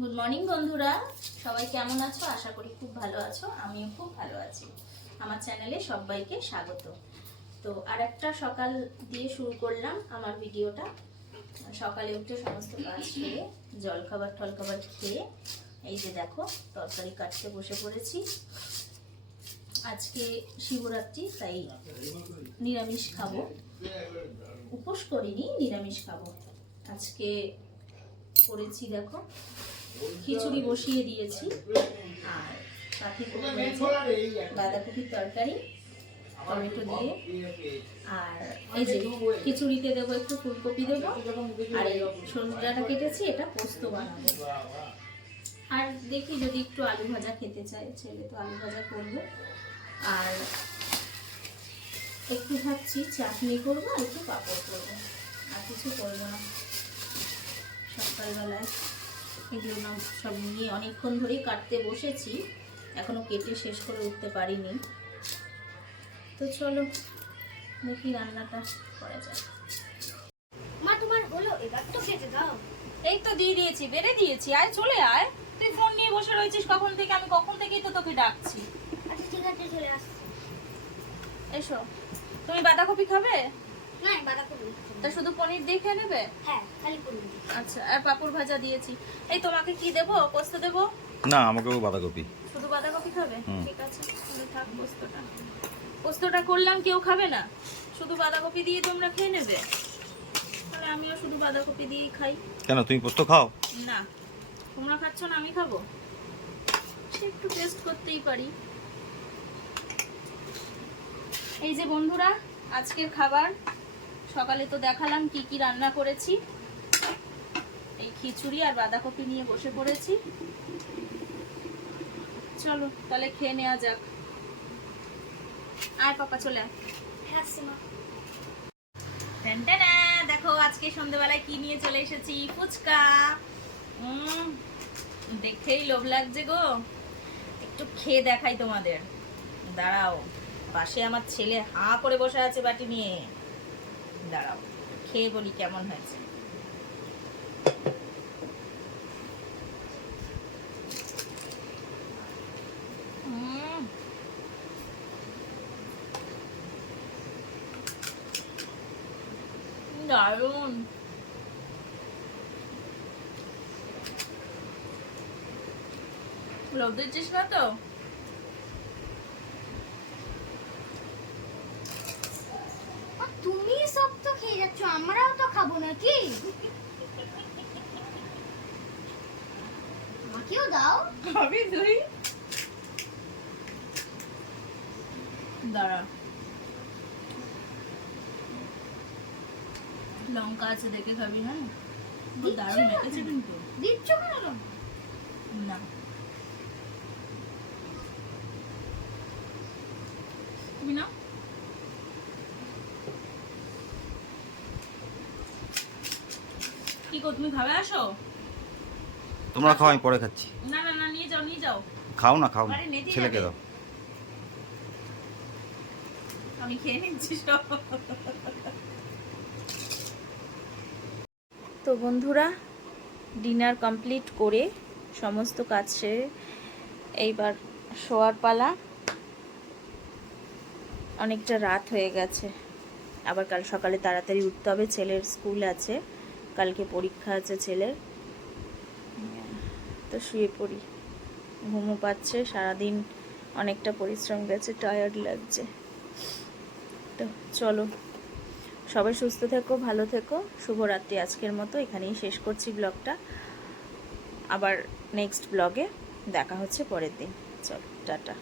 Good morning বন্ধুরা, সবাই কেমন আছো? আশা করি খুব ভালো আছো। আমিও খুব ভালো আছি। আমার চ্যানেলে সবাইকে স্বাগত। তো আরেকটা সকাল দিয়ে শুরু করলাম আমার ভিডিওটা। সকালে উঠে সমস্ত কাজ সেরে জলখাবার টলখাবার খেয়ে এই যে দেখো তরকারি কাটতে বসে পড়েছি। আজকে শিবরাত্রি, তাই নিরামিষ খাবো। উপোস করিনি, নিরামিষ খাবো আজকে। করেছি দেখো, খিচুড়ি বসিয়ে দিয়েছি আর সাথে বাঁধাকপির তরকারি টমেটো দিয়ে। আর এই যে খিচুড়িতে দেবো একটু ফুলকপি দেবো, আর এই সজনাটা কেটেছি, এটা পোস্ত বানাবো। আর দেখি যদি একটু আলু ভাজা খেতে চায় ছেলে, তো আলু ভাজা করবো। আর একটু ভাবছি চাটনি করবো আর একটু পাঁপড় করবো, আর কিছু করবো না। সকালবেলায় এগুলো সব নিয়ে অনেকক্ষণ ধরেই কাটতে বসেছি, এখনো কেটে শেষ করে উঠতে পারিনি। তো চলো দেখি রান্নাটা করা যায়। মা তোমার হলো, এবার তো খেতে দাও। এই তো দিয়ে দিয়েছি, বেড়ে দিয়েছি, আয় চলে আয়। তুই ফোন নিয়ে বসে রয়েছিস কখন থেকে? আমি কখন থেকেই তো তোকে ডাকছি। আচ্ছা ঠিক আছে, চলে আসছি। এসো। তুমি বাঁধাকপি খাবে? না, বাঁধাকপি তা শুধু পনির দিয়ে খেয়ে নেবে? হ্যাঁ, খালি পনির। আচ্ছা, আর পাঁপড় ভাজা দিয়েছি। এই তোমাকে কি দেবো? পোস্ত দেবো? না, আমাকেও বাঁধাকপি। শুধু বাঁধাকপি খাবে? ঠিক আছে, থাক পোস্তটা। পোস্তটা করলাম, কেউ খাবে না? শুধু বাঁধাকপি দিয়ে তোমরা খেয়ে নেবে? তাহলে আমিও শুধু বাঁধাকপি দিয়েই খাই। কেন, তুমি পোস্ত খাও? না, তোমরা খাচ্ছ না, আমি খাবো। সে একটু টেস্ট করতেই পারি। এই যে বন্ধুরা, আজকের খাবার সকালে তো দেখালাম কি কি রান্না করেছি। এই খিচুড়ি আর বাঁধাকপি নিয়ে বসে পড়েছি। চলো তাহলে খেয়ে নেওয়া যাক। আয় পাপা, চলে আয়। হ্যাঁ সীমা, দেখো আজকে সন্ধ্যেবেলায় কি নিয়ে চলে এসেছি, ফুচকা। দেখেই লোভ লাগছে গো, একটু খেয়ে দেখাই তোমাদের। দাঁড়াও, পাশে আমার ছেলে হাঁ করে বসে আছে বাটি নিয়ে। দাঁড়াও খেয়ে বলি কেমন হয়েছে। দারুন। লোভ দিচ্ছিস না তো? তুমি সব তো খেয়ে যাচ্ছ, আমরাও তো খাবো নাকি? আমাকেও দাও। খাবি তুই? দাঁড়া, লঙ্কা আছে দেখে খাবি। হ্যাঁ, দারুণ মেখেছে কিন্তু। দিচ্ছ কেন? না, তুমি না। কি গো, তুমি খাবে? আসো। তোমরা খাও, আমি পরে খাচ্ছি। না না না, নিয়ে যাও নিয়ে যাও। খাও না, খাও না, আরে নেতি ছেলেকে যাবে। দাও। আমি খেয়ে নিচ্ছি সব। তো বন্ধুরা, ডিনার কমপ্লিট করে সমস্ত কাজ সেরে এইবার শোয়ার পালা। অনেকটা রাত হয়ে গেছে, আবার কাল সকালে তাড়াতাড়ি উঠতে হবে, ছেলের স্কুল আছে, কালকে পরীক্ষা আছে ছেলের। তো শুয়ে পড়ি, ঘুমও পাচ্ছে, সারাদিন অনেকটা পরিশ্রম গেছে, টায়ার্ড লাগছে। তো চলো, সবাই সুস্থ থেকো, ভালো থেকো। শুভরাত্রি। আজকের মতো এখানেই শেষ করছি ব্লগটা। আবার নেক্সট ব্লগে দেখা হচ্ছে পরের দিন। চলো টাটা।